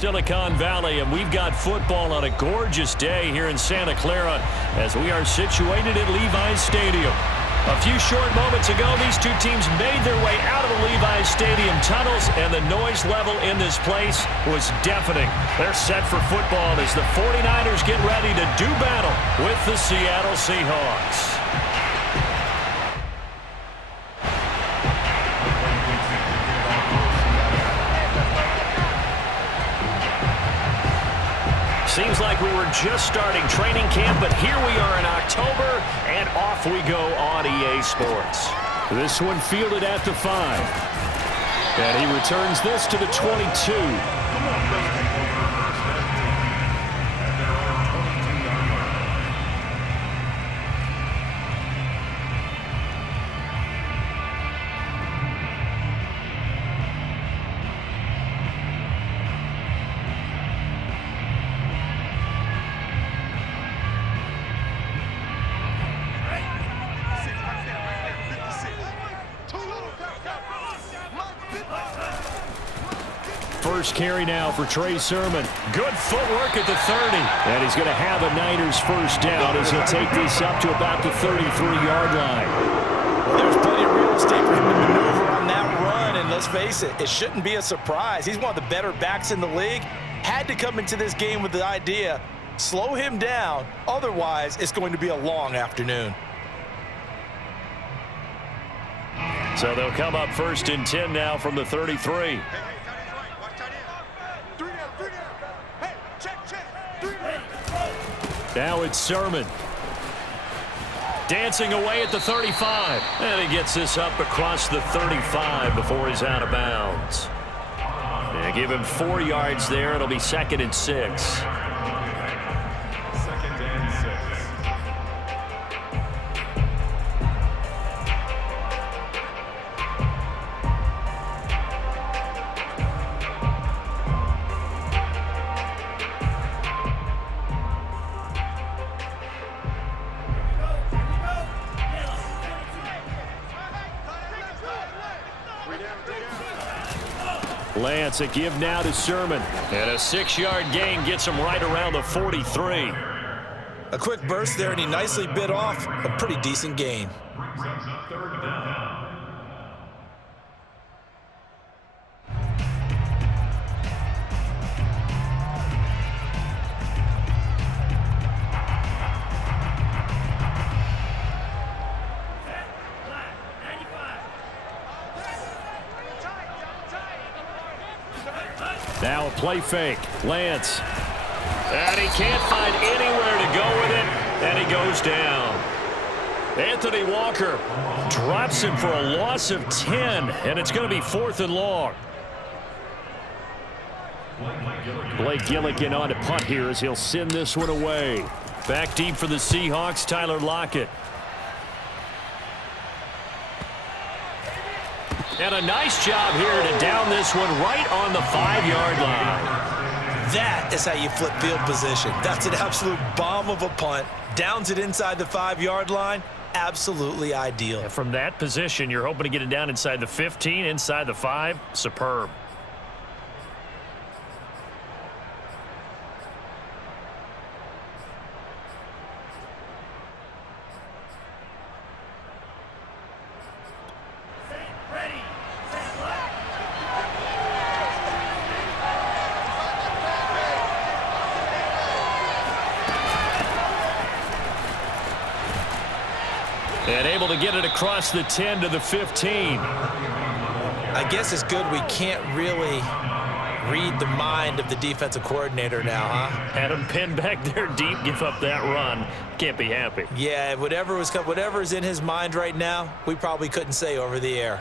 Silicon Valley, and we've got football on a gorgeous day here in Santa Clara as we are situated at Levi's Stadium. A few short moments ago, these two teams made their way out of the Levi's Stadium tunnels, and the noise level in this place was deafening. They're set for football as the 49ers get ready to do battle with the Seattle Seahawks. Seems like we were just starting training camp, but here we are in October, and off we go on EA Sports. This one fielded at the 5. And he returns this to the 22. First carry now for Trey Sermon. Good footwork at the 30. And he's going to have a Niners first down as he'll take this up to about the 33-yard line. Well, there's plenty of real estate for him to maneuver on that run, and let's face it, it shouldn't be a surprise. He's one of the better backs in the league. Had to come into this game with the idea, slow him down, otherwise it's going to be a long afternoon. So they'll come up first and 10 now from the 33. Now it's Sermon. Dancing away at the 35. And he gets this up across the 35 before he's out of bounds. They give him 4 yards there. It'll be 2nd and 6. Lance, a give now to Sermon. And a 6-yard gain gets him right around the 43. A quick burst there, and he nicely bit off a pretty decent gain. Now a play fake. Lance. And he can't find anywhere to go with it, and he goes down. Anthony Walker drops him for a loss of 10, and it's going to be 4th and long. Blake Gilligan on to punt here as he'll send this one away. Back deep for the Seahawks, Tyler Lockett. And a nice job here to down this one right on the 5-yard line. That is how you flip field position. That's an absolute bomb of a punt. Downs it inside the 5-yard line. Absolutely ideal. And from that position, you're hoping to get it down inside the 15, inside the 5. Superb. And able to get it across the 10 to the 15. I guess it's good we can't really read the mind of the defensive coordinator now, huh? Had him pinned back there deep, give up that run. Can't be happy. Yeah, whatever is in his mind right now, we probably couldn't say over the air.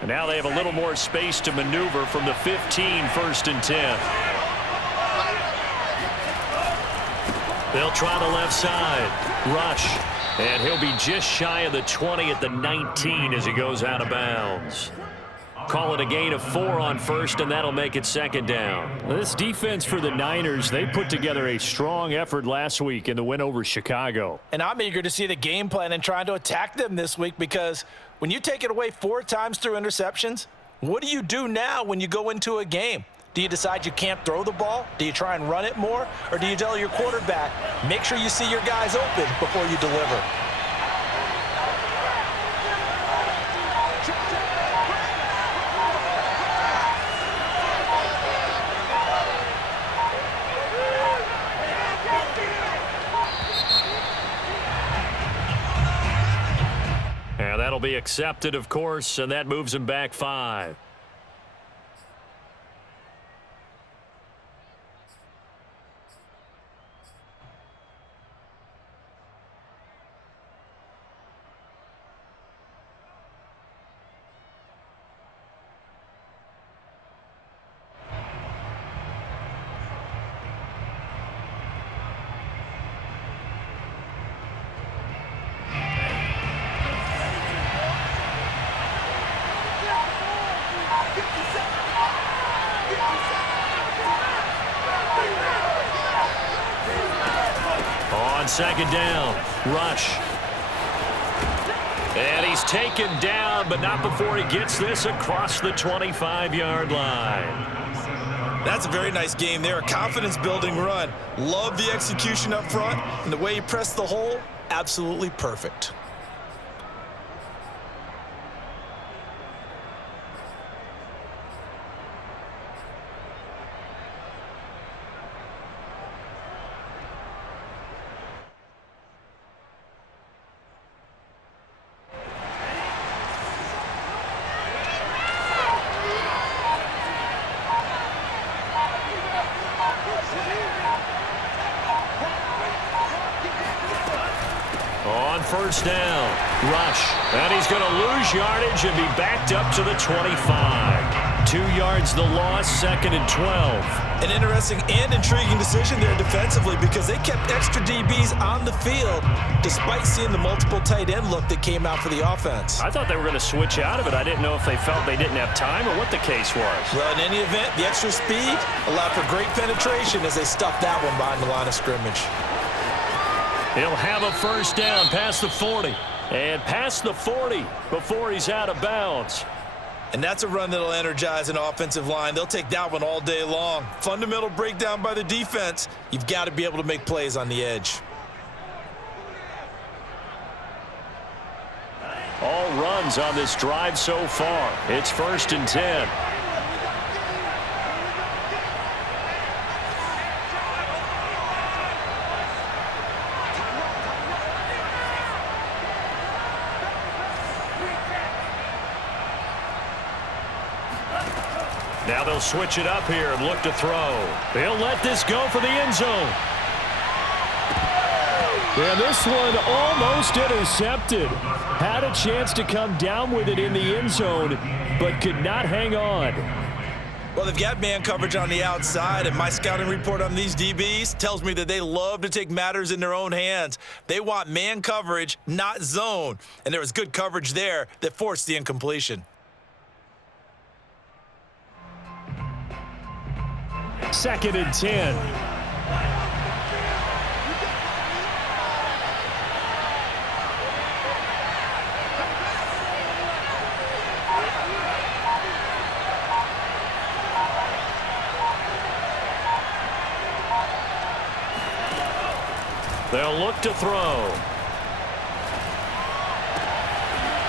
And now they have a little more space to maneuver from the 15, 1st and 10. They'll try the left side. Rush. And he'll be just shy of the 20 at the 19 as he goes out of bounds. Call it a gain of 4 on first, and that'll make it second down. This defense for the Niners, they put together a strong effort last week in the win over Chicago. And I'm eager to see the game plan and trying to attack them this week, because when you take it away 4 times through interceptions, what do you do now when you go into a game? Do you decide you can't throw the ball? Do you try and run it more? Or do you tell your quarterback, make sure you see your guys open before you deliver? And that'll be accepted, of course, and that moves him back 5. Second down, rush. And he's taken down, but not before he gets this across the 25-yard line. That's a very nice game there, a confidence-building run. Love the execution up front, and the way he pressed the hole, absolutely perfect. First down, rush, and he's going to lose yardage and be backed up to the 25. 2 yards the loss, 2nd and 12. An interesting and intriguing decision there defensively, because they kept extra DBs on the field despite seeing the multiple tight end look that came out for the offense. I thought they were going to switch out of it. I didn't know if they felt they didn't have time or what the case was. Well, in any event, the extra speed allowed for great penetration as they stuffed that one behind the line of scrimmage. He'll have a first down past the 40. And past the 40 before he's out of bounds. And that's a run that'll energize an offensive line. They'll take that one all day long. Fundamental breakdown by the defense. You've got to be able to make plays on the edge. All runs on this drive so far. It's 1st and 10. Now they'll switch it up here and look to throw. They'll let this go for the end zone. And this one almost intercepted. Had a chance to come down with it in the end zone, but could not hang on. Well, they've got man coverage on the outside, and my scouting report on these DBs tells me that they love to take matters in their own hands. They want man coverage, not zone. And there was good coverage there that forced the incompletion. 2nd and 10. They'll look to throw.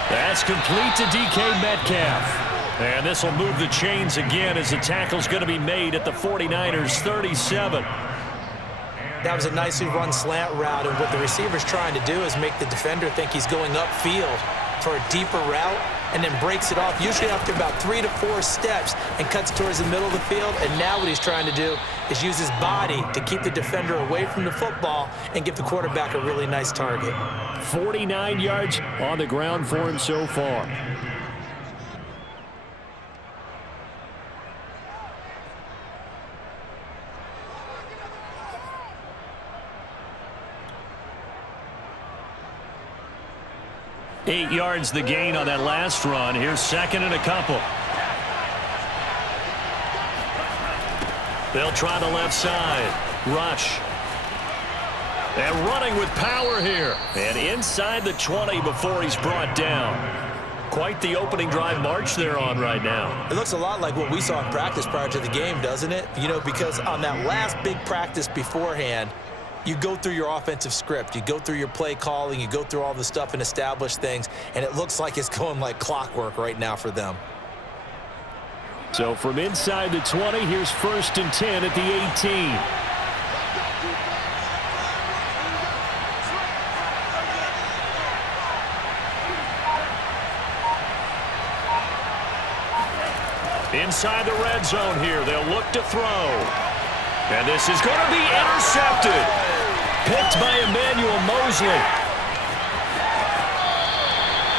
That's complete to DK Metcalf. And this will move the chains again as the tackle's going to be made at the 49ers 37. That was a nicely run slant route, and what the receiver's trying to do is make the defender think he's going upfield for a deeper route, and then breaks it off, usually after about 3 to 4 steps, and cuts towards the middle of the field. And now what he's trying to do is use his body to keep the defender away from the football and give the quarterback a really nice target. 49 yards on the ground for him so far. $8 yards the gain on that last run. Here's 2nd and a couple. They'll try the left side. Rush. And running with power here. And inside the 20 before he's brought down. Quite the opening drive march they're on right now. It looks a lot like what we saw in practice prior to the game, doesn't it? You know, because on that last big practice beforehand, you go through your offensive script. You go through your play calling. You go through all the stuff and establish things. And it looks like it's going like clockwork right now for them. So from inside the 20, here's 1st and 10 at the 18. Inside the red zone here, they'll look to throw. And this is going to be intercepted. Picked by Emmanuel Mosley.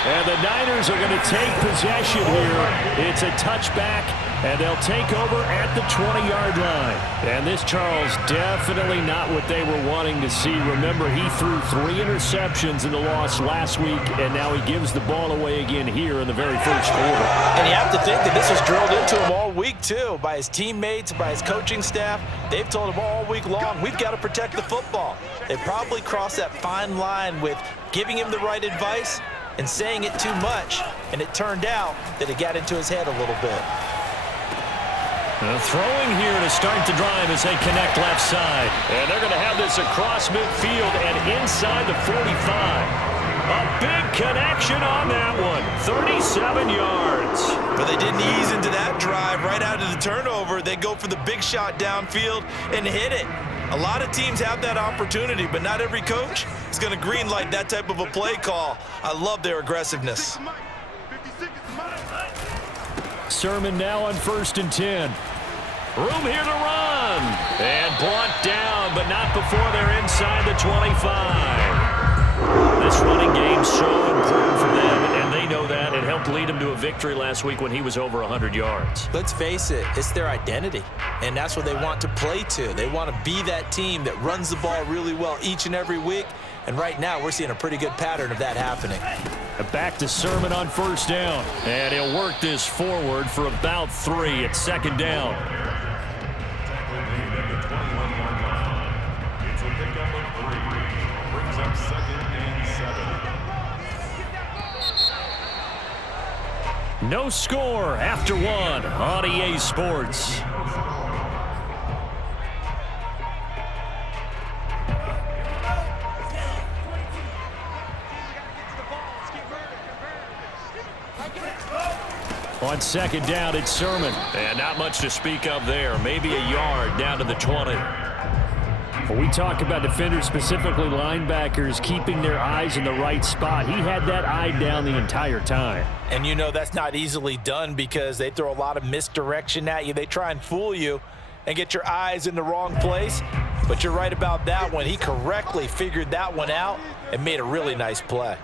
And the Niners are going to take possession here. It's a touchback, and they'll take over at the 20-yard line. And this, Charles, definitely not what they were wanting to see. Remember, he threw 3 interceptions in the loss last week, and now he gives the ball away again here in the very first quarter. And you have to think that this was drilled into him all week, too, by his teammates, by his coaching staff. They've told him all week long, we've got to protect the football. They probably crossed that fine line with giving him the right advice and saying it too much, and it turned out that it got into his head a little bit. Throwing here to start the drive as they connect left side. And they're going to have this across midfield and inside the 45. A big connection on that one. 37 yards. But they didn't ease into that drive right out of the turnover. They go for the big shot downfield and hit it. A lot of teams have that opportunity, but not every coach is going to greenlight that type of a play call. I love their aggressiveness. Sermon now on 1st and 10. Room here to run. And brought down, but not before they're inside the 25. This running game so important for them, and they know that. It helped lead them to a victory last week when he was over 100 yards. Let's face it, it's their identity, and that's what they want to play to. They want to be that team that runs the ball really well each and every week, and right now we're seeing a pretty good pattern of that happening. Back to Sermon on 1st down. And he'll work this forward for about 3 at 2nd down. No score after 1 on EA Sports. On 2nd down, it's Sermon. And not much to speak of there. Maybe a yard down to the 20. When we talk about defenders, specifically linebackers, keeping their eyes in the right spot, he had that eye down the entire time. And you know that's not easily done because they throw a lot of misdirection at you. They try and fool you and get your eyes in the wrong place. But you're right about that one. He correctly figured that one out and made a really nice play.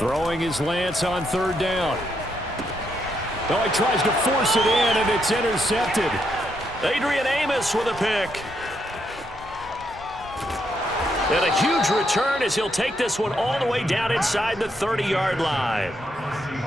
Throwing his Lance on 3rd down. Oh, he tries to force it in, and it's intercepted. Adrian Amos with a pick. And a huge return as he'll take this one all the way down inside the 30-yard line.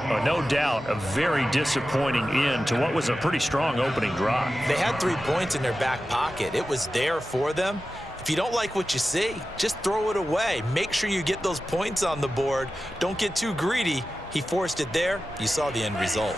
Oh, no doubt a very disappointing end to what was a pretty strong opening drive. They had 3 points in their back pocket. It was there for them. If you don't like what you see, just throw it away. Make sure you get those points on the board. Don't get too greedy. He forced it there. You saw the end result.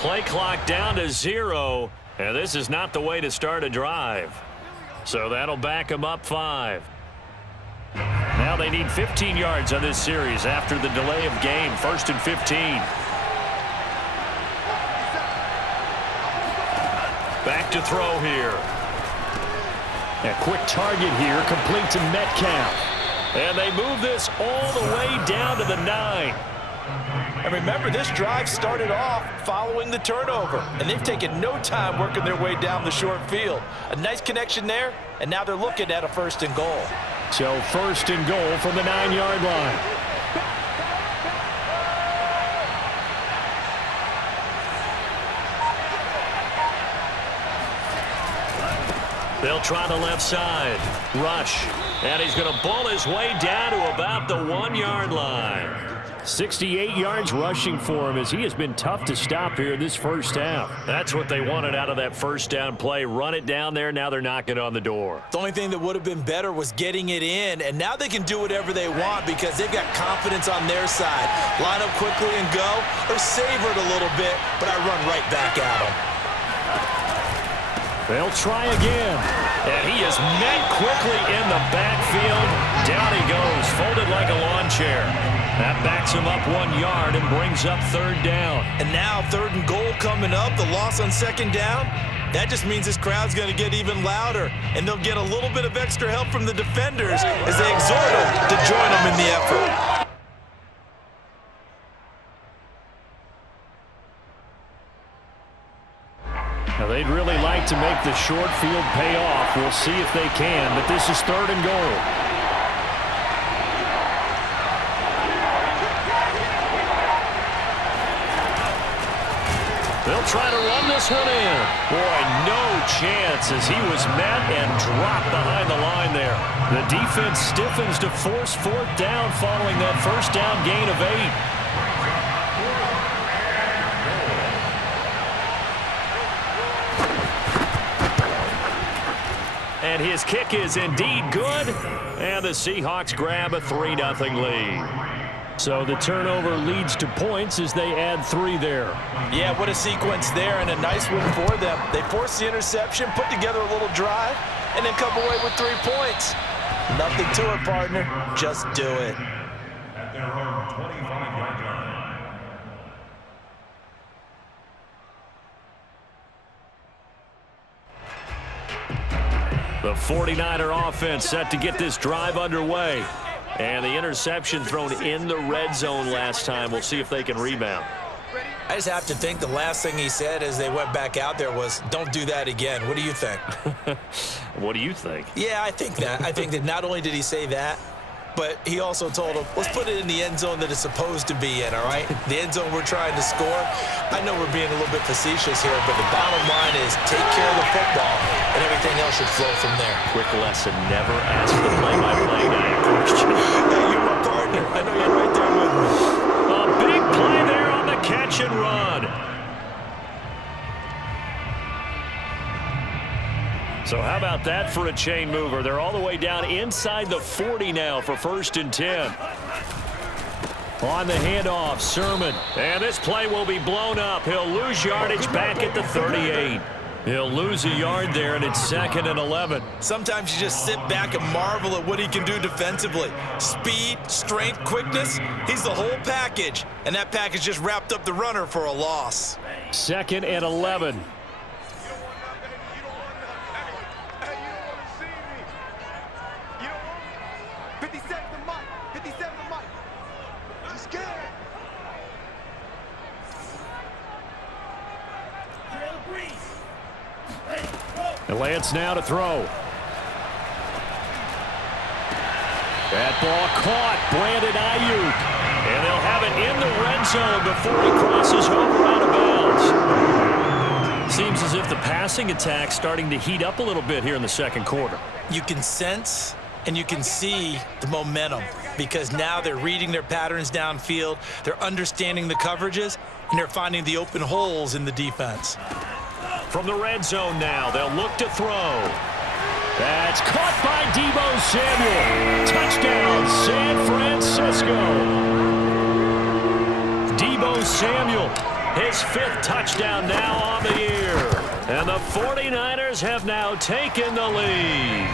Play clock down to 0, and this is not the way to start a drive. So that'll back them up 5. Now they need 15 yards on this series after the delay of game. 1st and 15. Back to throw here. A quick target here, complete to Metcalf. And they move this all the way down to the 9. And remember, this drive started off following the turnover, and they've taken no time working their way down the short field. A nice connection there, and now they're looking at a 1st and goal. So 1st and goal from the 9-yard line. They'll try the left side. Rush. And he's going to ball his way down to about the 1-yard line. 68 yards rushing for him as he has been tough to stop here in this first half. That's what they wanted out of that first down play. Run it down there. Now they're knocking on the door. The only thing that would have been better was getting it in, and now they can do whatever they want because they've got confidence on their side. Line up quickly and go, or savor it a little bit, but I run right back at them. They'll try again. And he is met quickly in the backfield. Down he goes, folded like a lawn chair. That backs him up 1 yard and brings up 3rd down. And now 3rd and goal coming up, the loss on 2nd down. That just means this crowd's going to get even louder, and they'll get a little bit of extra help from the defenders as they exhort them to join them in the effort. Now they'd really like to make the short field pay off. We'll see if they can, but this is 3rd and goal. They'll try to run this one in. Boy, no chance as he was met and dropped behind the line there. The defense stiffens to force 4th down following that 1st down gain of 8. And his kick is indeed good. And the Seahawks grab a 3-0 lead. So the turnover leads to points as they add 3 there. Yeah, what a sequence there, and a nice win for them. They forced the interception, put together a little drive, and then come away with 3 points. Nothing to it, partner. Just do it. At their own 25-yard line. The 49er offense set to get this drive underway. And the interception thrown in the red zone last time. We'll see if they can rebound. I just have to think the last thing he said as they went back out there was, don't do that again. What do you think? What do you think? Yeah, I think that. I think that not only did he say that, but he also told him, let's put it in the end zone that it's supposed to be in, all right? The end zone we're trying to score. I know we're being a little bit facetious here, but the bottom line is take care of the football, and everything else should flow from there. Quick lesson, never ask the play-by-play guy a question. Hey, you're my partner. I know you're right there with me. A big play there on the catch and run. So how about that for a chain mover? They're all the way down inside the 40 now for 1st and 10. On the handoff, Sermon. And this play will be blown up. He'll lose yardage back at the 38. He'll lose a yard there, and it's 2nd and 11. Sometimes you just sit back and marvel at what he can do defensively. Speed, strength, quickness, he's the whole package. And that package just wrapped up the runner for a loss. 2nd and 11. And Lance now to throw. That ball caught. Brandon Ayuk. And they'll have it in the red zone before he crosses over out of bounds. Seems as if the passing attack's starting to heat up a little bit here in the 2nd quarter. You can sense and you can see the momentum because now they're reading their patterns downfield, they're understanding the coverages, and they're finding the open holes in the defense. From the red zone now, they'll look to throw. That's caught by Deebo Samuel. Touchdown, San Francisco. Deebo Samuel, his 5th touchdown now on the year. And the 49ers have now taken the lead.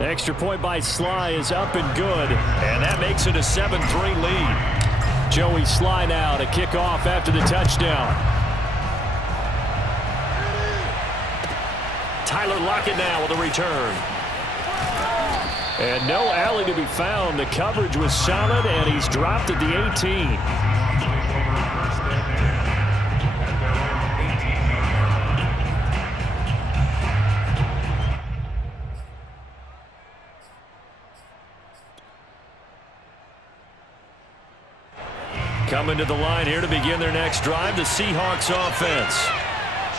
Extra point by Sly is up and good. And that makes it a 7-3 lead. Joey Sly now to kick off after the touchdown. Tyler Lockett now with a return. And no alley to be found. The coverage was solid, and he's dropped at the 18. Coming to the line here to begin their next drive, the Seahawks offense.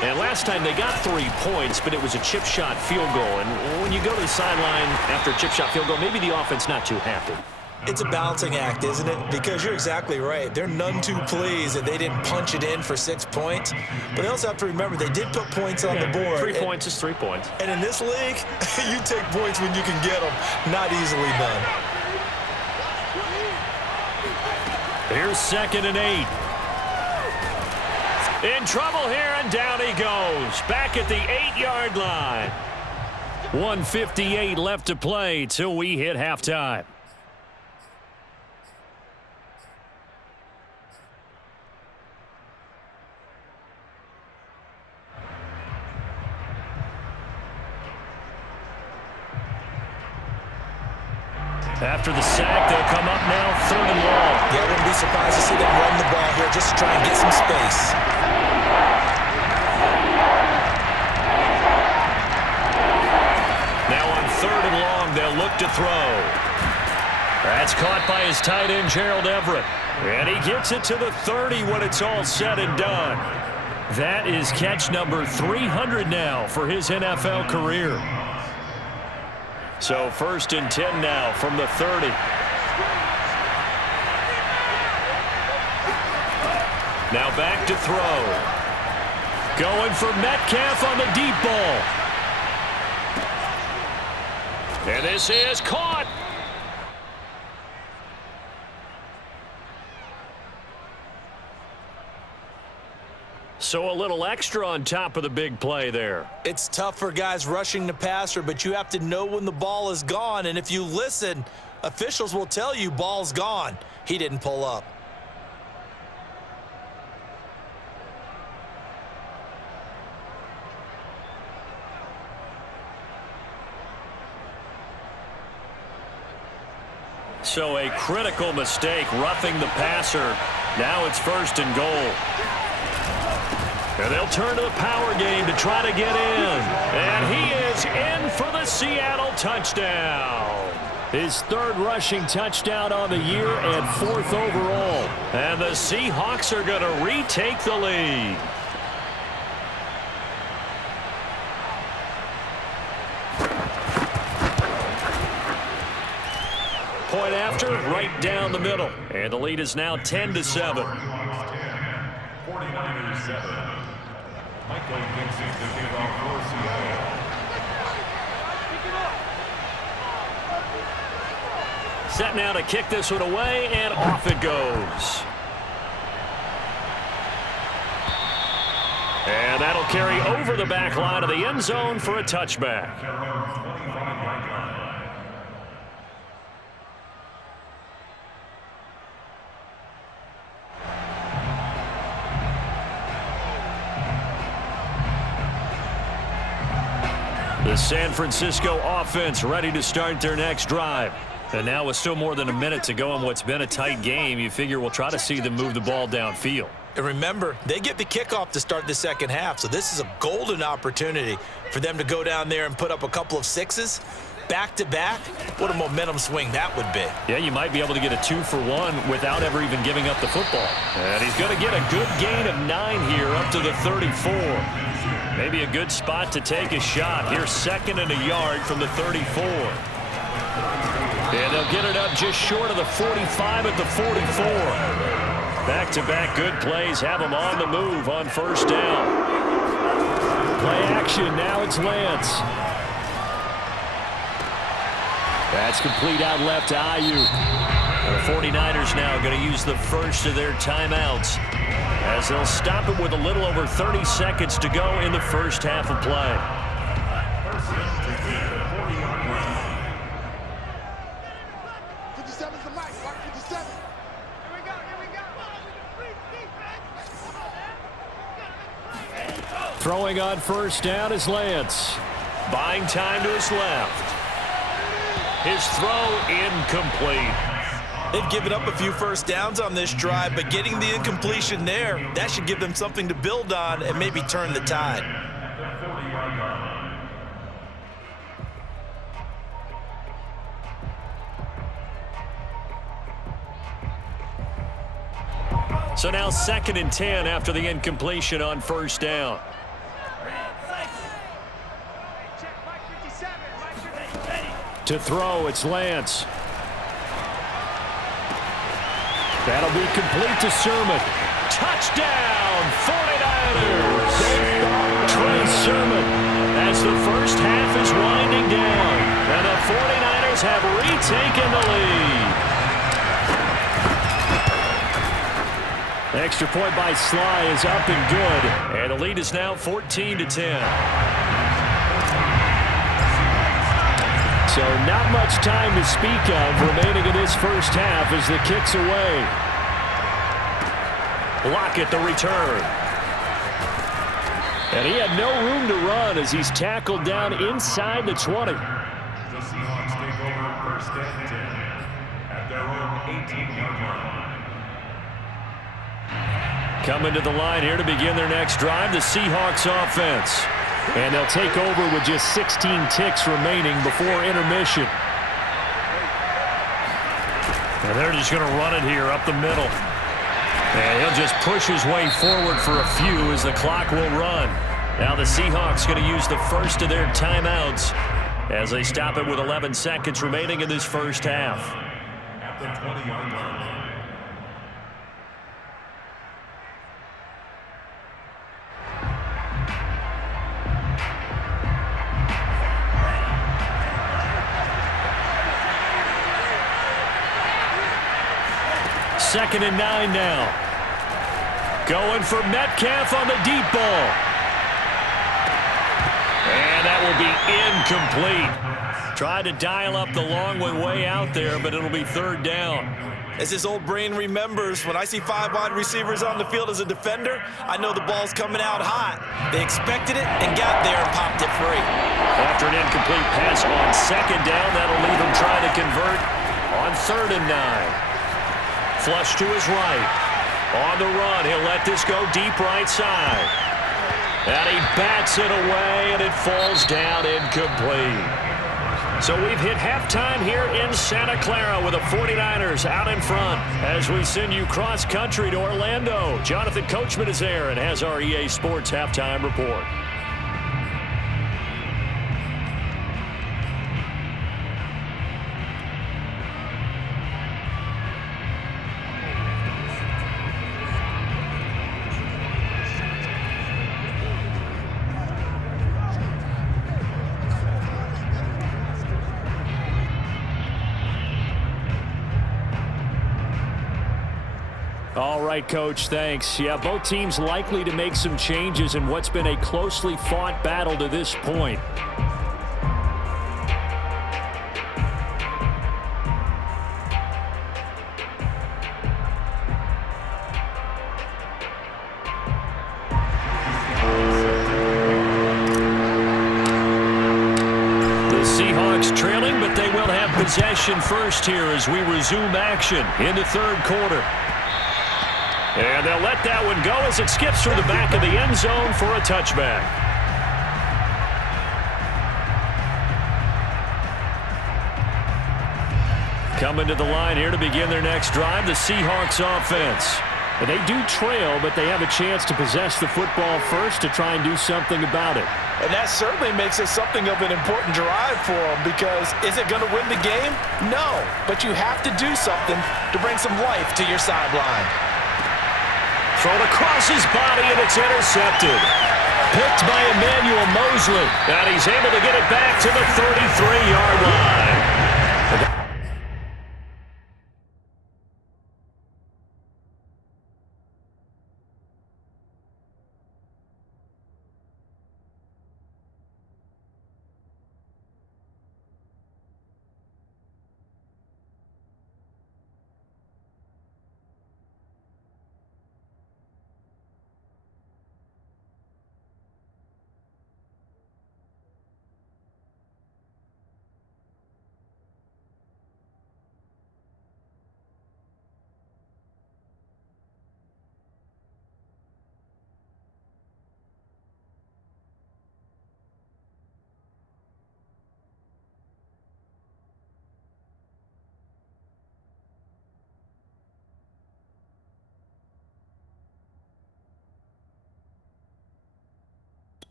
And last time they got 3 points, but it was a chip shot field goal. And when you go to the sideline after a chip shot field goal, maybe the offense not too happy. It's a balancing act, isn't it? Because you're exactly right. They're none too pleased that they didn't punch it in for 6 points. But they also have to remember they did put points on the board. 3 points is 3 points. And in this league, you take points when you can get them. Not easily done. Here's 2nd and 8. In trouble here, and down he goes. Back at the 8-yard line. 1:58 left to play till we hit halftime. After the sack, they'll come up now 3rd and long. Yeah, I wouldn't be surprised to see them run the ball here just to try and get some space. Now on 3rd and long, they'll look to throw. That's caught by his tight end, Gerald Everett. And he gets it to the 30 when it's all said and done. That is catch number 300 now for his NFL career. So 1st and 10 now from the 30. Now back to throw. Going for Metcalf on the deep ball. And this is caught. So a little extra on top of the big play there. It's tough for guys rushing the passer, but you have to know when the ball is gone. And if you listen, officials will tell you ball's gone. He didn't pull up. So a critical mistake, roughing the passer. Now it's 1st and goal. And they'll turn to the power game to try to get in. And he is in for the Seattle touchdown. His 3rd rushing touchdown on the year and 4th overall. And the Seahawks are going to retake the lead. Point after, right down the middle. And the lead is now 10-7. 49-7. Michael Dixon to give off for Seattle. Set now to kick this one away, and off it goes. And that'll carry over the back line of the end zone for a touchback. The San Francisco offense ready to start their next drive. And now with still more than a minute to go in what's been a tight game, you figure we'll try to see them move the ball downfield. And remember, they get the kickoff to start the 2nd half, so this is a golden opportunity for them to go down there and put up a couple of 6s. Back-to-back, what a momentum swing that would be. Yeah, you might be able to get a 2-for-1 without ever even giving up the football. And he's going to get a good gain of 9 here up to the 34. Maybe a good spot to take a shot. Here's 2nd and a yard from the 34. And they'll get it up just short of the 45 at the 44. Back-to-back good plays have them on the move on 1st down. Play action, now it's Lance. That's complete out left to Ayuk. The 49ers now going to use the first of their timeouts as they'll stop it with a little over 30 seconds to go in the 1st half of play. Throwing on 1st down is Lance. Buying time to his left. His throw incomplete. They've given up a few first downs on this drive, but getting the incompletion there, that should give them something to build on and maybe turn the tide. So now 2nd and 10 after the incompletion on first down. To throw, it's Lance. That'll be complete to Sermon. Touchdown, 49ers! Trey Sermon as the first half is winding down. And the 49ers have retaken the lead. Extra point by Sly is up and good. And the lead is now 14-10. So not much time to speak of remaining in this first half as the kick's away. Lockett the return. And he had no room to run as he's tackled down inside the 20. The Seahawks take over 1st and 10 at their own 18-yard line. Coming to the line here to begin their next drive, the Seahawks offense. And they'll take over with just 16 ticks remaining before intermission. And they're just going to run it here up the middle. And he'll just push his way forward for a few as the clock will run. Now the Seahawks going to use the first of their timeouts as they stop it with 11 seconds remaining in this first half. At the 20-yard line. Second and 9 now. Going for Metcalf on the deep ball. And that will be incomplete. Tried to dial up the long one way out there, but it'll be 3rd down. As his old brain remembers, when I see 5 wide receivers on the field as a defender, I know the ball's coming out hot. They expected it and got there and popped it free. After an incomplete pass on 2nd down, that'll leave him trying to convert on 3rd and 9. Flush to his right. On the run, he'll let this go deep right side. And he bats it away, and it falls down incomplete. So we've hit halftime here in Santa Clara with the 49ers out in front as we send you cross-country to Orlando. Jonathan Coachman is there and has our EA Sports halftime report. All right, Coach, thanks. Yeah, both teams likely to make some changes in what's been a closely fought battle to this point. The Seahawks trailing, but they will have possession first here as we resume action in the 3rd quarter. And they'll let that one go as it skips through the back of the end zone for a touchback. Coming to the line here to begin their next drive, the Seahawks offense. And they do trail, but they have a chance to possess the football first to try and do something about it. And that certainly makes it something of an important drive for them because is it going to win the game? No, but you have to do something to bring some life to your sideline. Thrown across his body, and it's intercepted. Picked by Emmanuel Mosley. And he's able to get it back to the 33-yard line.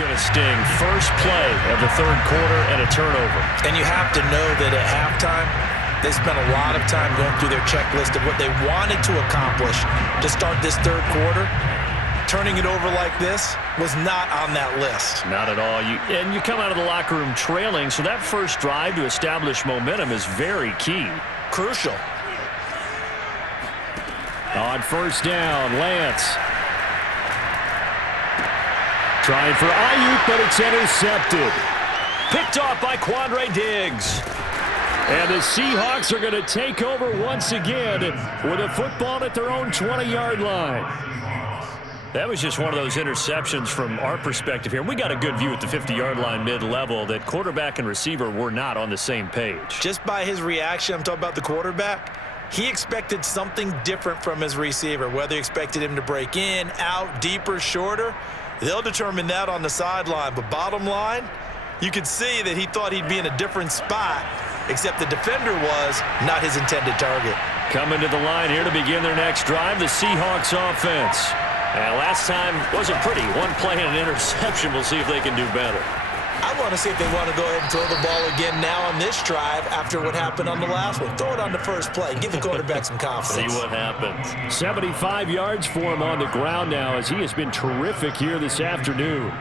going to sting. First play of the third quarter and a turnover. And you have to know that at halftime, they spent a lot of time going through their checklist of what they wanted to accomplish to start this third quarter. Turning it over like this was not on that list. Not at all. And you come out of the locker room trailing, so that first drive to establish momentum is very key. Crucial. On first down, Lance. Trying for Ayuk, but it's intercepted. Picked off by Quandre Diggs. And the Seahawks are going to take over once again with a football at their own 20-yard line. That was just one of those interceptions from our perspective here. We got a good view at the 50-yard line mid-level that quarterback and receiver were not on the same page. Just by his reaction, I'm talking about the quarterback, he expected something different from his receiver. Whether he expected him to break in, out, deeper, shorter, they'll determine that on the sideline. But bottom line, you could see that he thought he'd be in a different spot, except the defender was not his intended target. Coming to the line here to begin their next drive, the Seahawks offense. And last time wasn't pretty. One play and an interception. We'll see if they can do better. I want to see if they want to go ahead and throw the ball again now on this drive after what happened on the last one. Throw it on the first play. Give the quarterback some confidence. See what happens. 75 yards for him on the ground now as he has been terrific here this afternoon.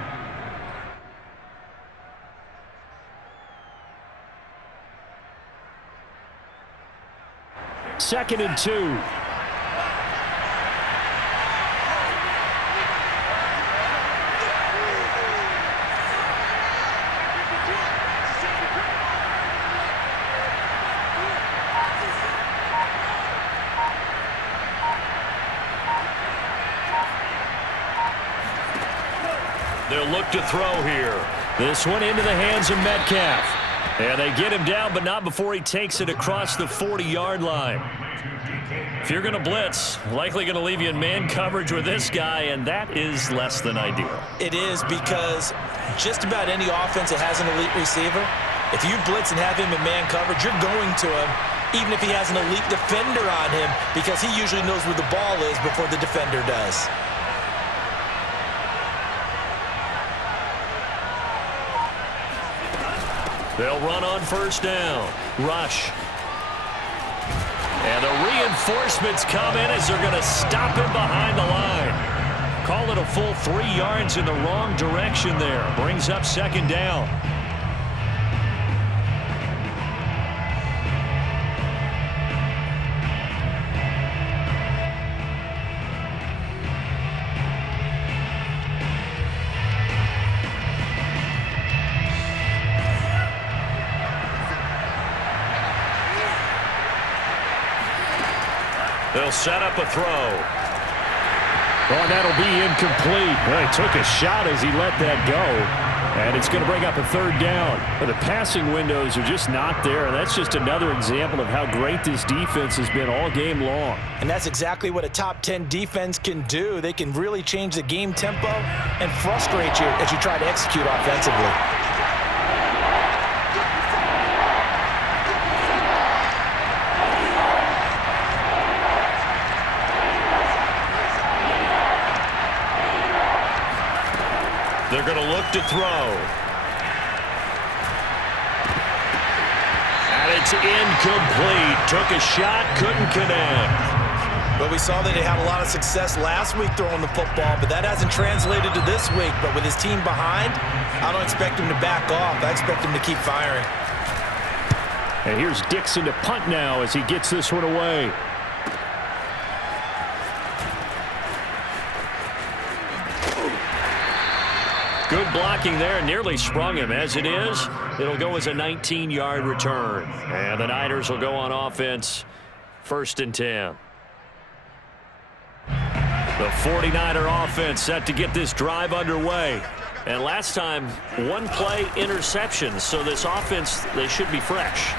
Second and 2. They'll look to throw here. This one into the hands of Metcalf. And they get him down, but not before he takes it across the 40-yard line. If you're going to blitz, likely going to leave you in man coverage with this guy, and that is less than ideal. It is, because just about any offense that has an elite receiver, if you blitz and have him in man coverage, you're going to him, even if he has an elite defender on him, because he usually knows where the ball is before the defender does. They'll run on first down. Rush. And the reinforcements come in as they're going to stop him behind the line. Call it a full 3 yards in the wrong direction there. Brings up second down. They'll set up a throw. Oh, that'll be incomplete. Well, he took a shot as he let that go. And it's going to bring up a third down. But the passing windows are just not there. And that's just another example of how great this defense has been all game long. And that's exactly what a top 10 defense can do. They can really change the game tempo and frustrate you as you try to execute offensively. They're going to look to throw. And it's incomplete. Took a shot, couldn't connect. Well, we saw that he had a lot of success last week throwing the football, but that hasn't translated to this week. But with his team behind, I don't expect him to back off. I expect him to keep firing. And here's Dixon to punt now as he gets this one away. Good blocking there, nearly sprung him. As it is, it'll go as a 19-yard return. And the Niners will go on offense, 1st and 10. The 49er offense set to get this drive underway. And last time, one play interception. So this offense, they should be fresh.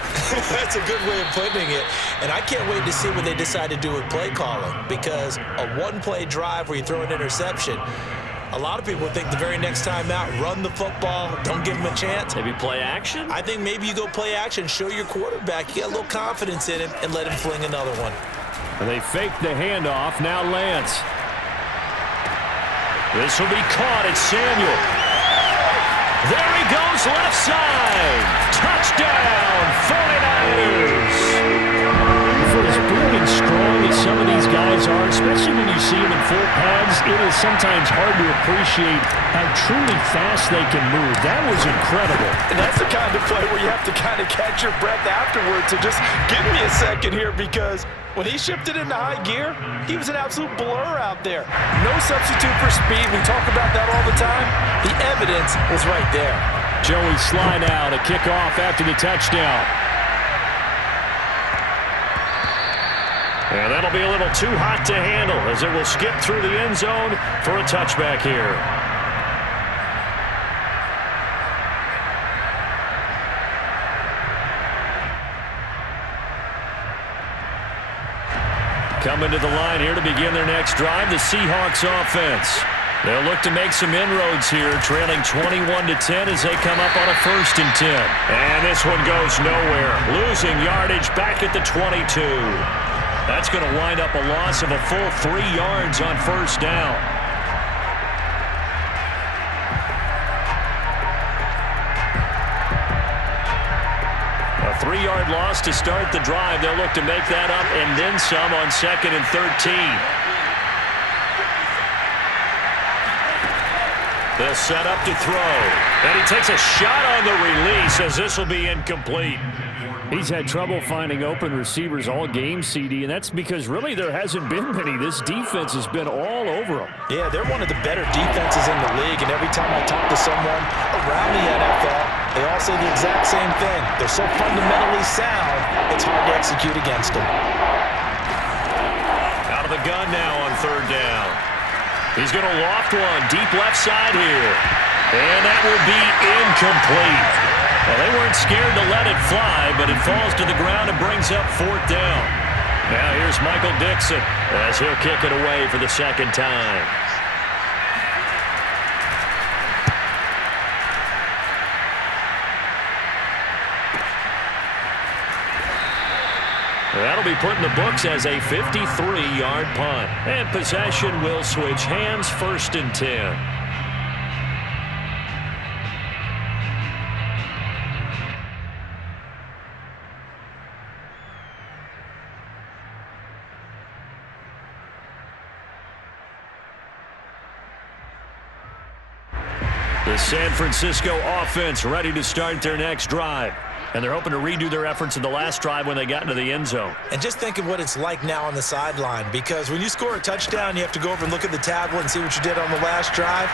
That's a good way of putting it. And I can't wait to see what they decide to do with play calling, because a one-play drive where you throw an interception, a lot of people think the very next time out, run the football, don't give him a chance. Maybe play action? I think maybe you go play action, show your quarterback, you get a little confidence in him, and let him fling another one. And they fake the handoff. Now Lance. This will be caught. It's Samuel. There he goes, left side. Touchdown, 49ers. For as big and strong as some of these guys are, especially when you see them in full pads, it is sometimes hard to appreciate how truly fast they can move. That was incredible. And that's the kind of play where you have to kind of catch your breath afterwards. So just give me a second here, because when he shifted into high gear, he was an absolute blur out there. No substitute for speed. We talk about that all the time. The evidence was right there. Joey Sly now to kick off after the touchdown. And that'll be a little too hot to handle as it will skip through the end zone for a touchback here. Coming to the line here to begin their next drive, the Seahawks offense. They'll look to make some inroads here, trailing 21-10 as they come up on a 1st and 10. And this one goes nowhere. Losing yardage back at the 22. That's going to wind up a loss of a full 3 yards on 1st down. A 3-yard loss to start the drive. They'll look to make that up and then some on 2nd and 13. They'll set up to throw. And he takes a shot on the release as this will be incomplete. He's had trouble finding open receivers all game, CD, and that's because really there hasn't been many. This defense has been all over them. Yeah, they're one of the better defenses in the league, and every time I talk to someone around the NFL, they all say the exact same thing. They're so fundamentally sound, it's hard to execute against them. Out of the gun now on 3rd down. He's going to loft one deep left side here. And that will be incomplete. Well, they weren't scared to let it fly, but it falls to the ground and brings up 4th down. Now here's Michael Dixon as he'll kick it away for the 2nd time. That'll be put in the books as a 53-yard punt. And possession will switch hands, 1st and 10. The San Francisco offense ready to start their next drive. And they're hoping to redo their efforts in the last drive when they got into the end zone. And just think of what it's like now on the sideline, because when you score a touchdown, you have to go over and look at the tablet and see what you did on the last drive.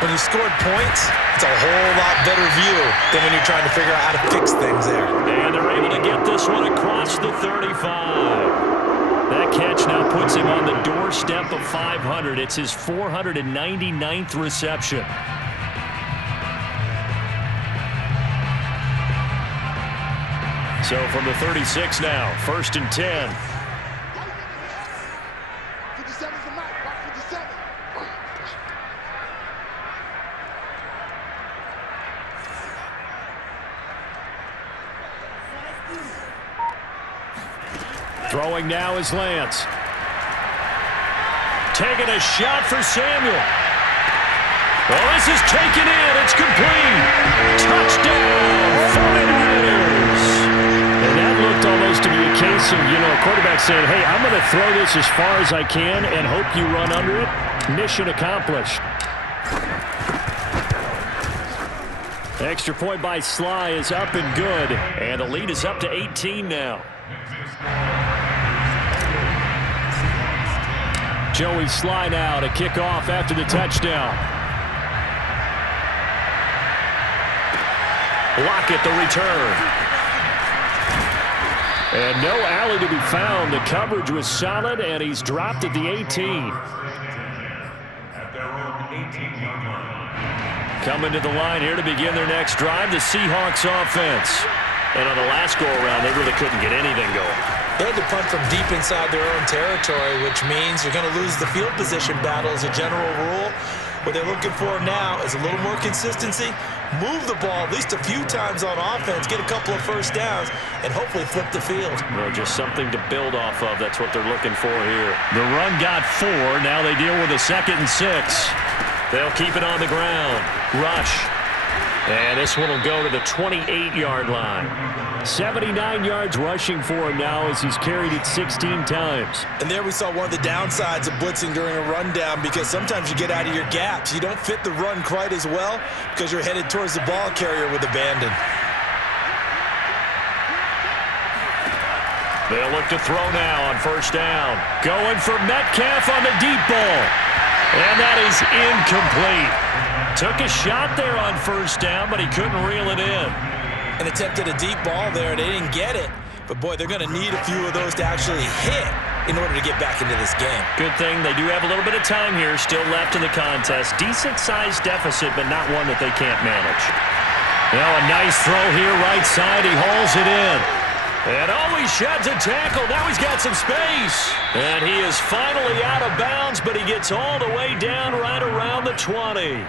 When you scored points, it's a whole lot better view than when you're trying to figure out how to fix things there. And they're able to get this one across the 35. That catch now puts him on the doorstep of 500. It's his 499th reception. So from the 36 now, 1st and 10. Throwing now is Lance. Taking a shot for Samuel. Well, this is taken in. It's complete. Touchdown, 49ers. And that looked almost to be a case of, a quarterback saying, hey, I'm going to throw this as far as I can and hope you run under it. Mission accomplished. Extra point by Sly is up and good. And the lead is up to 18 now. Joey Sly now to kick off after the touchdown. Lockett the return. And no alley to be found. The coverage was solid, and he's dropped at the 18. At their own 18-yard line. Coming to the line here to begin their next drive, the Seahawks offense. And on the last go-around, they really couldn't get anything going. They had to punt from deep inside their own territory, which means you're going to lose the field position battle as a general rule. What they're looking for now is a little more consistency, move the ball at least a few times on offense, get a couple of 1st downs, and hopefully flip the field. Well, just something to build off of. That's what they're looking for here. The run got 4. Now they deal with a 2nd and 6. They'll keep it on the ground. Rush. And this one will go to the 28-yard line. 79 yards rushing for him now as he's carried it 16 times. And there we saw one of the downsides of blitzing during a rundown, because sometimes you get out of your gaps. You don't fit the run quite as well because you're headed towards the ball carrier with abandon. They'll look to throw now on first down. Going for Metcalf on the deep ball. And that is incomplete. Took a shot there on first down, but he couldn't reel it in. And attempted a deep ball there. They didn't get it. But, boy, they're going to need a few of those to actually hit in order to get back into this game. Good thing they do have a little bit of time here still left in the contest. Decent-sized deficit, but not one that they can't manage. Now a nice throw here right side. He hauls it in. And he sheds a tackle. Now he's got some space. And he is finally out of bounds, but he gets all the way down right around the 20.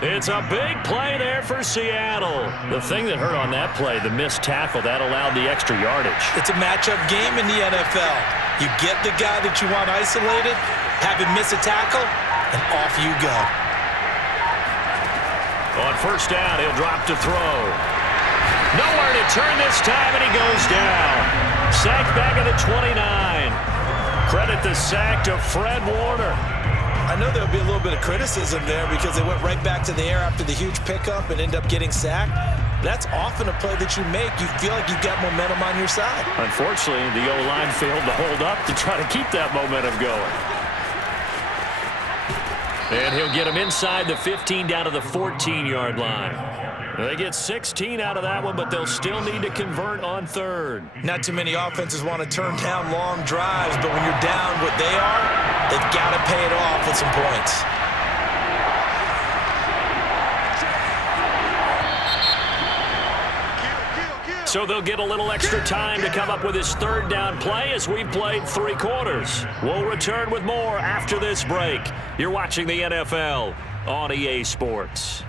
It's a big play there for Seattle. The thing that hurt on that play, the missed tackle, that allowed the extra yardage. It's a matchup game in the NFL. You get the guy that you want isolated, have him miss a tackle, and off you go. On first down, he'll drop to throw. Nowhere to turn this time, and he goes down. Sack back at the 29. Credit the sack to Fred Warner. I know there'll be a little bit of criticism there because they went right back to the air after the huge pickup and end up getting sacked. That's often a play that you make. You feel like you've got momentum on your side. Unfortunately, the O-line failed to hold up to try to keep that momentum going. And he'll get him inside the 15 down to the 14-yard line. They get 16 out of that one, but they'll still need to convert on third. Not too many offenses want to turn down long drives, but when you're down what they are, they've got to pay it off with some points. So they'll get a little extra time to come up with his third down play as we've played 3 quarters. We'll return with more after this break. You're watching the NFL on EA Sports.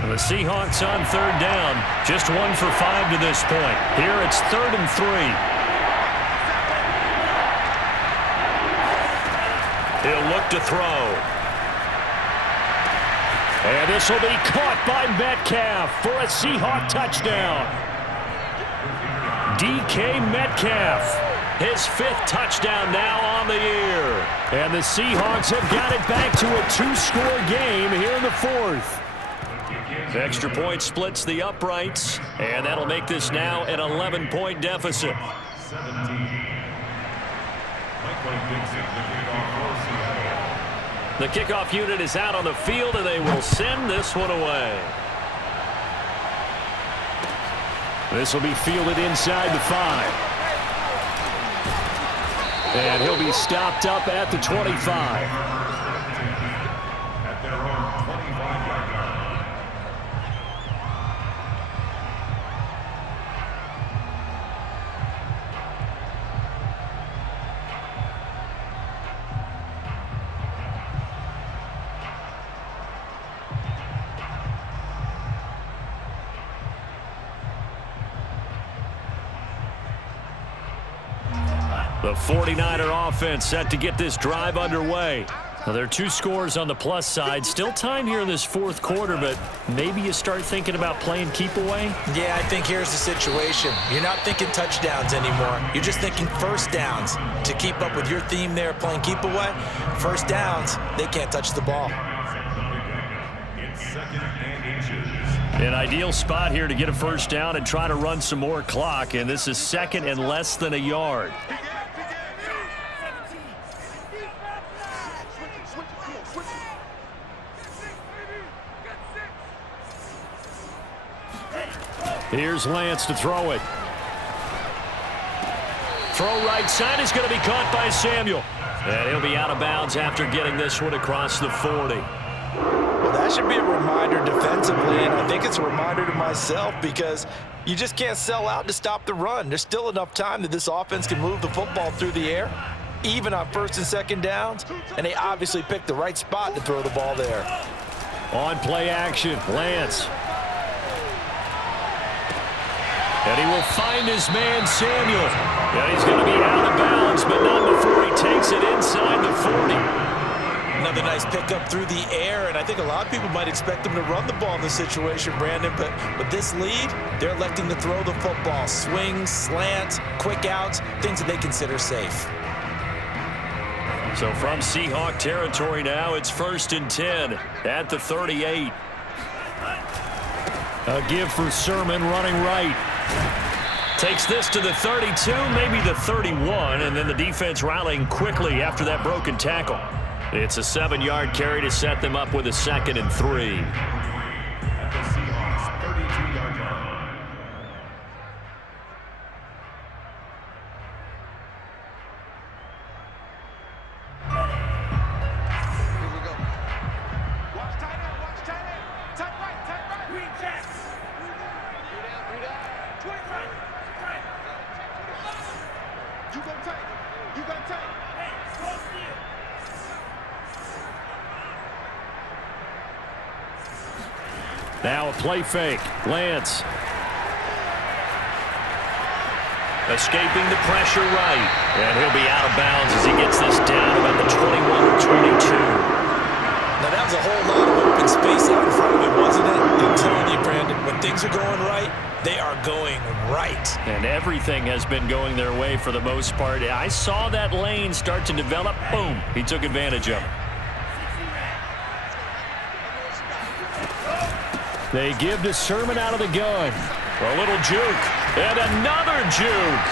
The Seahawks on third down, just 1 for 5 to this point. Here it's 3rd and 3. He'll look to throw. And this will be caught by Metcalf for a Seahawk touchdown. DK Metcalf, his 5th touchdown now on the year. And the Seahawks have got it back to a 2-score game here in the 4th. Extra point splits the uprights, and that'll make this now an 11-point deficit. 17. The kickoff unit is out on the field, and they will send this one away. This will be fielded inside the 5. And he'll be stopped up at the 25. At their own 25-yard line. The 49er offense set to get this drive underway. Now, there are 2 scores on the plus side. Still time here in this 4th quarter, but maybe you start thinking about playing keep away? Yeah, I think here's the situation. You're not thinking touchdowns anymore. You're just thinking first downs. To keep up with your theme there, playing keep away, first downs, they can't touch the ball. It's 2nd and inches. An ideal spot here to get a first down and try to run some more clock, and this is 2nd and less than a yard. Here's Lance to throw it. Throw right side is going to be caught by Samuel. And he'll be out of bounds after getting this one across the 40. Well, that should be a reminder defensively, and I think it's a reminder to myself because you just can't sell out to stop the run. There's still enough time that this offense can move the football through the air, even on 1st and 2nd downs, and they obviously picked the right spot to throw the ball there. On play action, Lance. And he will find his man, Samuel. And he's going to be out of bounds, but not before he takes it inside the 40. Another nice pickup through the air, and I think a lot of people might expect him to run the ball in this situation, Brandon, but with this lead, they're electing to throw the football. Swings, slants, quick outs, things that they consider safe. So from Seahawk territory now, it's 1st and 10 at the 38. A give for Sermon running right. Takes this to the 32, maybe the 31, and then the defense rallying quickly after that broken tackle. It's a 7-yard carry to set them up with a 2nd and 3. At the Seahawks 32-yard line. Here we go. Watch tight end, watch tight end. Tight right. Green jacks. 3 down. 20 right. You go tight. Hey, slow steer. Now a play fake. Lance. Escaping the pressure right. And he'll be out of bounds as he gets this down about the 21 or 22. Now, that was a whole lot of open space out in front of him, wasn't it? I'm telling you, Brandon, when things are going right, they are going right. And everything has been going their way for the most part. I saw that lane start to develop. Boom. He took advantage of it. They give to Sermon out of the gun. A little juke. And another juke.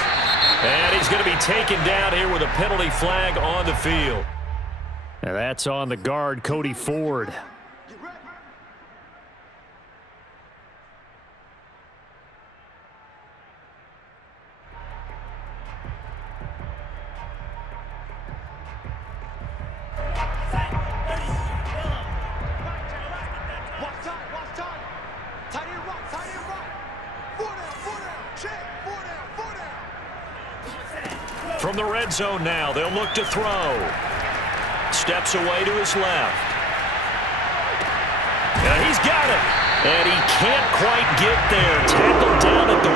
And he's going to be taken down here with a penalty flag on the field. And that's on the guard, Cody Ford. From the red zone now, they'll look to throw. Steps away to his left. And he's got it. And he can't quite get there. Tackled down at the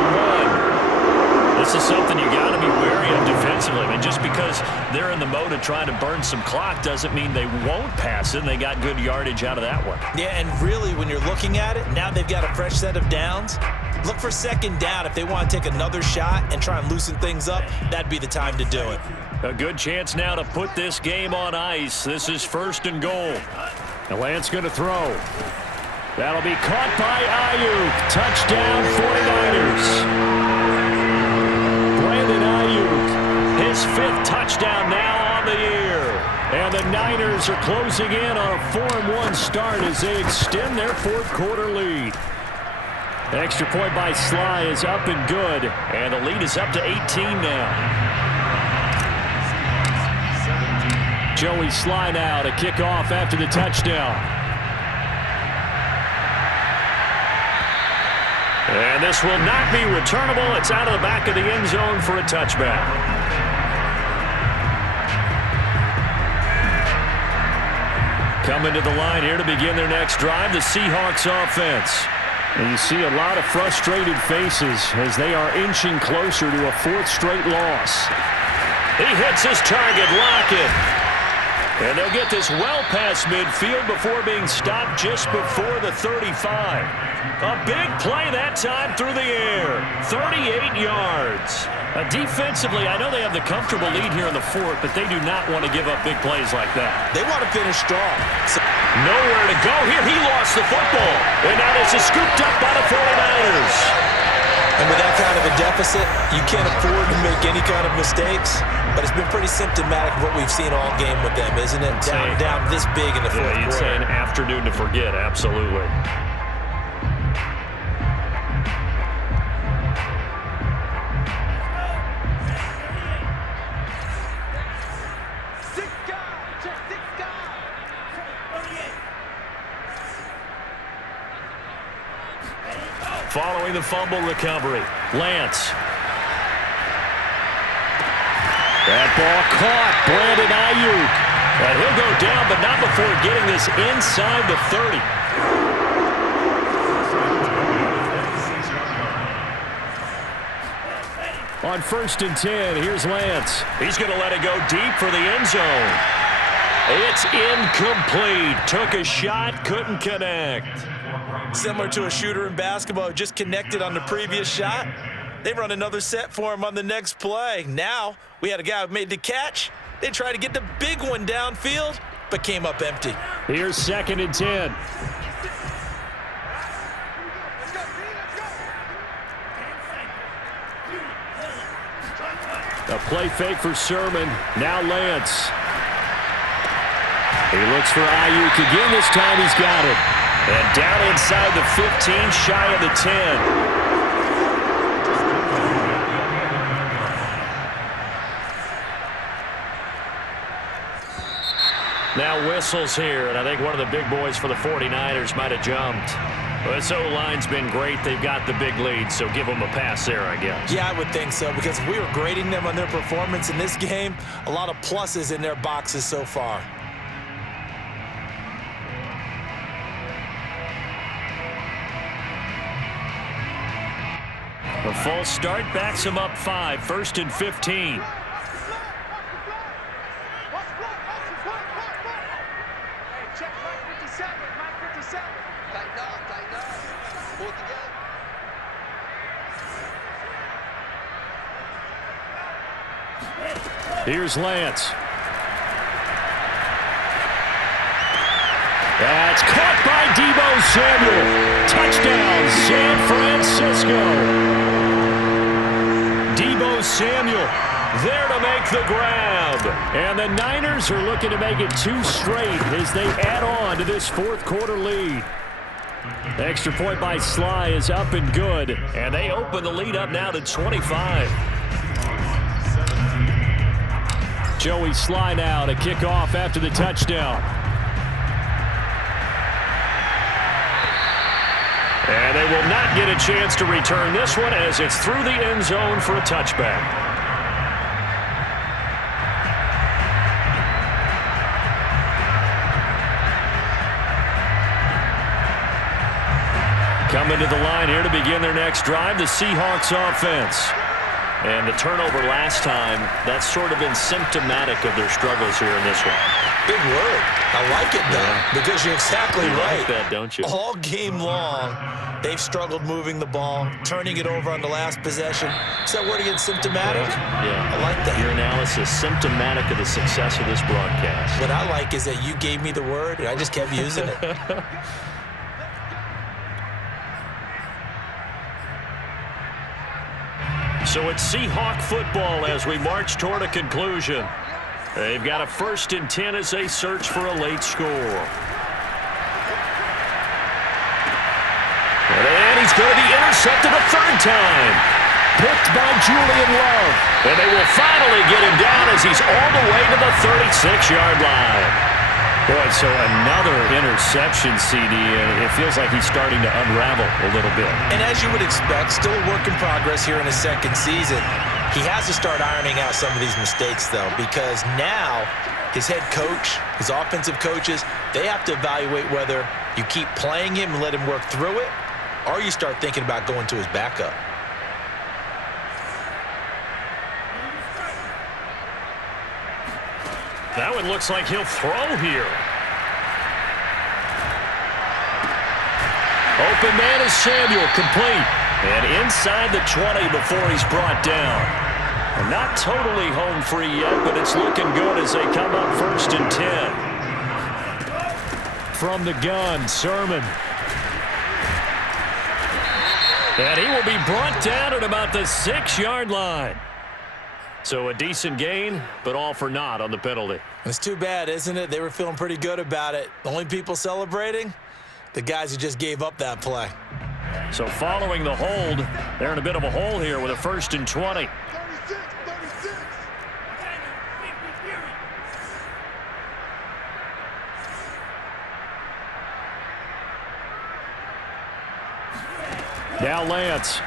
1. This is something you got to be wary of defensively. I mean, just because they're in the mode of trying to burn some clock doesn't mean they won't pass it. And they got good yardage out of that one. Yeah, and really, when you're looking at it, now they've got a fresh set of downs. Look for 2nd down. If they want to take another shot and try and loosen things up, that'd be the time to do it. A good chance now to put this game on ice. This is 1st and goal. And Lance going to throw. That'll be caught by Ayuk. Touchdown 49ers. Brandon Ayuk, his 5th touchdown now on the year. And the Niners are closing in on a 4-1 start as they extend their 4th quarter lead. Extra point by Sly is up and good. And the lead is up to 18 now. Joey Sly now to kick off after the touchdown. And this will not be returnable. It's out of the back of the end zone for a touchback. Coming to the line here to begin their next drive, the Seahawks offense. And you see a lot of frustrated faces as they are inching closer to a 4th straight loss. He hits his target, Lockett. And they'll get this well past midfield before being stopped just before the 35. A big play that time through the air. 38 yards. Defensively, I know they have the comfortable lead here in the 4th, but they do not want to give up big plays like that. They want to finish strong. Nowhere to go here. He lost the football. And now this is scooped up by the 49ers. And with that kind of a deficit, you can't afford to make any kind of mistakes. But it's been pretty symptomatic of what we've seen all game with them, isn't it? Down this big in the 4th quarter. You'd say an afternoon to forget, absolutely. Following the fumble recovery, Lance. That ball caught. Brandon Ayuk. And he'll go down, but not before getting this inside the 30. on 1st and 10. Here's Lance. He's going to let it go deep for the end zone. It's incomplete. Took a shot, couldn't connect. Similar to a shooter in basketball, just connected on the previous shot. They run another set for him on the next play. Now, we had a guy who made the catch. They tried to get the big one downfield, but came up empty. Here's 2nd and 10. A play fake for Sermon. Now Lance. He looks for Ayuk again. This time he's got it. And down inside the 15, shy of the 10. Now whistles here, and I think one of the big boys for the 49ers might have jumped. Well, this O-line's been great. They've got the big lead, so give them a pass there, I guess. Yeah, I would think so, because we were grading them on their performance in this game. A lot of pluses in their boxes so far. A false start backs him up 5, 1st and 15. Here's Lance. That's caught by Deebo Samuel. Touchdown, San Francisco. Deebo Samuel there to make the grab. And the Niners are looking to make it 2 straight as they add on to this 4th quarter lead. The extra point by Sly is up and good. And they open the lead up now to 25. Joey Sly now to kick off after the touchdown. And they will not get a chance to return this one as it's through the end zone for a touchback. Coming to the line here to begin their next drive, the Seahawks offense. And the turnover last time, that's sort of been symptomatic of their struggles here in this one. Big word. I like it, though, because you're exactly right. Like that, don't you? All game long, they've struggled moving the ball, turning it over on the last possession. Is that word again, symptomatic? Yeah. I like that. Your analysis, symptomatic of the success of this broadcast. What I like is that you gave me the word, and I just kept using it. So it's Seahawk football as we march toward a conclusion. They've got a 1st and 10 as they search for a late score. And he's going to be intercepted a 3rd time. Picked by Julian Love. And they will finally get him down as he's all the way to the 36-yard line. Boy, so another interception, CD, and it feels like he's starting to unravel a little bit. And as you would expect, still a work in progress here in his 2nd season. He has to start ironing out some of these mistakes, though, because now his head coach, his offensive coaches, they have to evaluate whether you keep playing him and let him work through it, or you start thinking about going to his backup. That one looks like he'll throw here. Open man is Samuel, complete. And inside the 20 before he's brought down. And not totally home free yet, but it's looking good as they come up 1st and 10. From the gun, Sermon. And he will be brought down at about the 6-yard line. So a decent gain, but all for naught on the penalty. It's too bad, isn't it? They were feeling pretty good about it. The only people celebrating, the guys who just gave up that play. So following the hold, they're in a bit of a hole here with a 1st and 20. 36. Now Lance.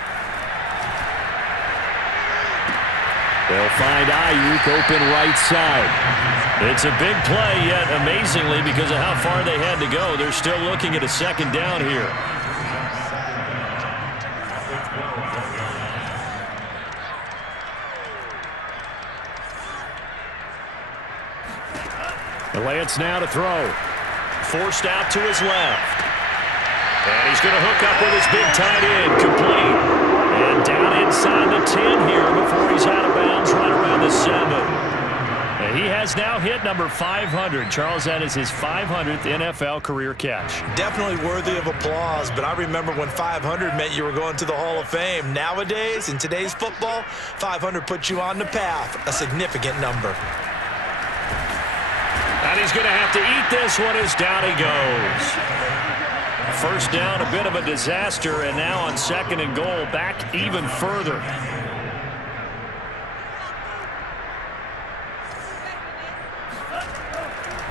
They'll find Ayuk open right side. It's a big play, yet amazingly, because of how far they had to go, they're still looking at a 2nd down here. Lance now to throw. Forced out to his left. And he's going to hook up with his big tight end. Complete. And down inside the 10 here before he's out of bounds right around the 7. And he has now hit number 500. Charles, that is his 500th NFL career catch. Definitely worthy of applause, but I remember when 500 meant you were going to the Hall of Fame. Nowadays, in today's football, 500 puts you on the path, a significant number. And he's going to have to eat this one as down he goes. First down, a bit of a disaster, and now on 2nd and goal, back even further.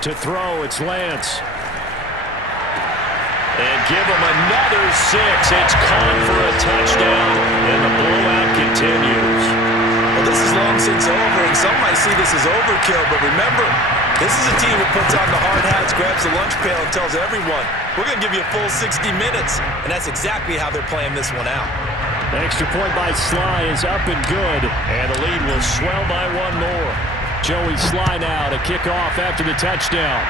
To throw, it's Lance. And give him another 6. It's caught for a touchdown, and the blowout continues. Well, this is long since over, and some might see this as overkill, but remember, this is a team that puts on the hard hats, grabs the lunch pail, and tells everyone, we're going to give you a full 60 minutes, and that's exactly how they're playing this one out. The extra point by Sly is up and good. And the lead will swell by one more. Joey Sly now to kick off after the touchdown.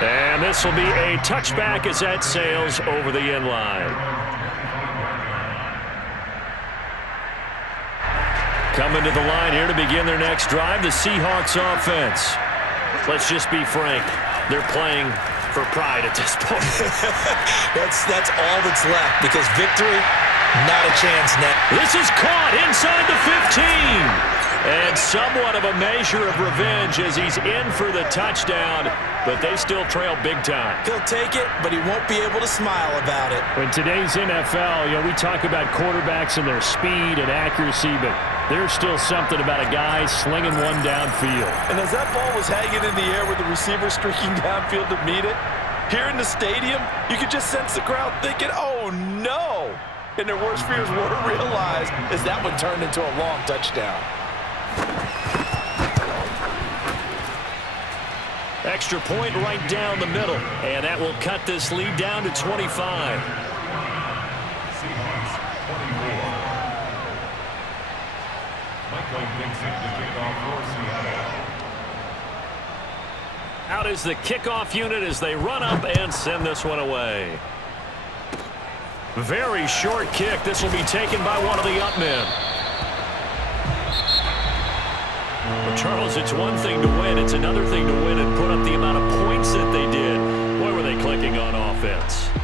And this will be a touchback as that sails over the end line. Coming to the line here to begin their next drive, the Seahawks offense. Let's just be frank. They're playing for pride at this point. That's all that's left, because victory, not a chance now. This is caught inside the 15. And somewhat of a measure of revenge as he's in for the touchdown, but they still trail big time. He'll take it, but he won't be able to smile about it. In today's NFL, we talk about quarterbacks and their speed and accuracy, but there's still something about a guy slinging one downfield. And as that ball was hanging in the air with the receiver streaking downfield to meet it, here in the stadium, you could just sense the crowd thinking, oh no! And their worst fears were realized as that one turned into a long touchdown. Extra point right down the middle, and that will cut this lead down to 25. Seahawks 24. Michael Dixon to kick off for Seattle. Out is the kickoff unit as they run up and send this one away. Very short kick. This will be taken by one of the up men. Well, Charles, it's one thing to win. It's another thing to win and put up the amount of points that they did. Boy, were they clicking on offense.